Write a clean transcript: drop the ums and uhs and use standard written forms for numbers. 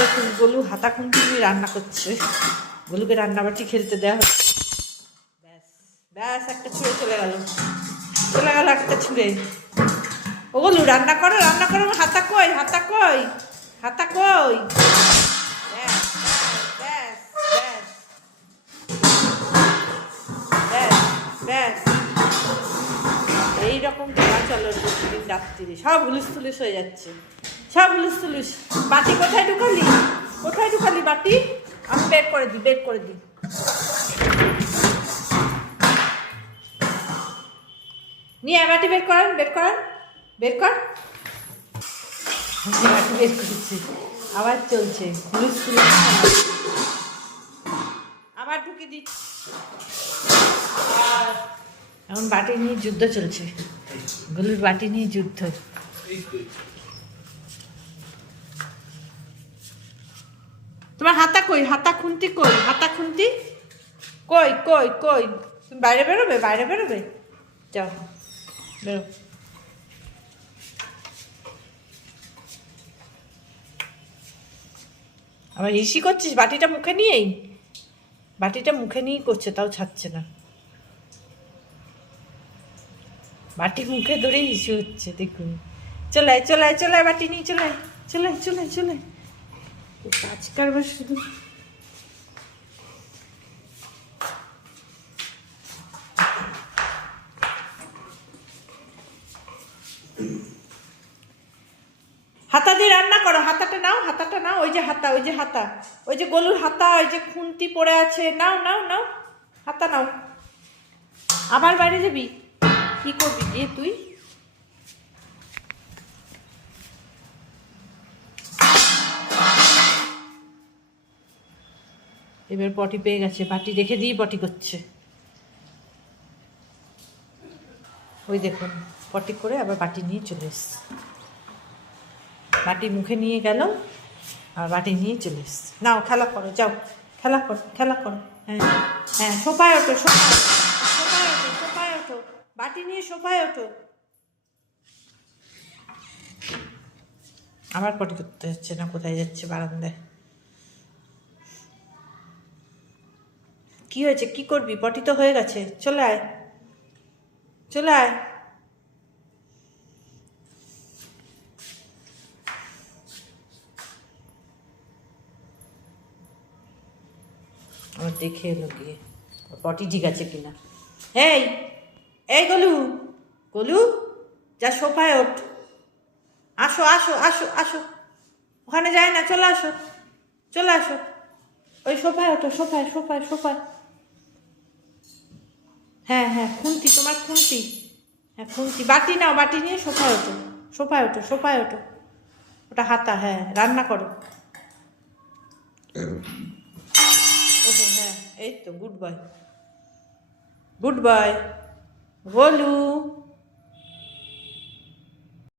দেখুন গোলু হাতা খুন্তি নিয়ে রান্না করছে। গোলুকে রান্নাবাটি খেলতে দেওয়া হচ্ছে। ব্যাস ব্যাস, একটা ছুঁড়ে চলে গেল একটা ছুঁড়ে। ও গোলু রান্না করো হাতা কই হাতা কই হাতা কই। ব্যাস ব্যাস ব্যাস ব্যাস ব্যাস। এইরকম খেলা চলো প্রতিদিন রাত্রিরে, সব হুলুস তুলুস হয়ে যাচ্ছে, সব হুলুস তুলুস। বাটি কোথায় ঢুকালি বাটি? আমি বের করে দিই। নিয়ে বাটি বের কর বাটি বের করছি। আবার চলছে হুলুস তুলুস, আবার ঢুকে দিচ্ছি। এখন বাটি নিয়ে যুদ্ধ চলছে, গোলুর বাটি নিয়ে যুদ্ধ। তোমার হাতা কই, হাতা খুন্তি কই, কই। তুমি বাইরে বেরোবে, যাও বেরো। আবার হিসি করছিস বাটিটা মুখে নিয়েই করছে, তাও ছাড়ছে না। বাটি মুখে ধরেই হিসু হচ্ছে, দেখুন। চলে আয় বাটি নিয়ে চলে কাজ কারবার শুধু। হাতা দিয়ে রান্না করো, হাতাটা নাও, ওই যে হাতা, ওই যে গোলুর হাতা, ওই যে খুন্তি পড়ে আছে, নাও হাতা নাও। আবার বাইরে যাবি, কি করবি গিয়ে তুই? এবার পটি পেয়ে গেছে, বাটি রেখে দিয়ে পটি করছে। ওই দেখুন পটি করে আবার বাটি নিয়ে চলে এসছে। বাটি মুখে নিয়ে গেল আর বাটি নিয়ে চলে এসছে। নাও খেলা করো, যাও খেলা করো। হ্যাঁ সোফায় ওঠো, বাটি নিয়ে সোফায় ওঠো। আবার পটি করতে যাচ্ছে না, কোথায় যাচ্ছে? বারান্দায়। কি হয়েছে, কি করবি? পটি তো হয়ে গেছে, চলে আয়। আমার দেখে এলো গিয়ে পটি ঠিক আছে কিনা। এই গোলু যা সোফায় ওঠ। আসো ওখানে যায় না, চলে আসো ওই সোফায় ওঠো, সোফায়। হ্যাঁ খুন্তি, তোমার খুন্তি। হ্যাঁ খুন্তি, বাটি নাও, বাটি নিয়ে সোফায় ওঠো। ওটা হাতা, হ্যাঁ রান্না করো। ওহো হ্যাঁ, এই তো গুড বয় গোলু।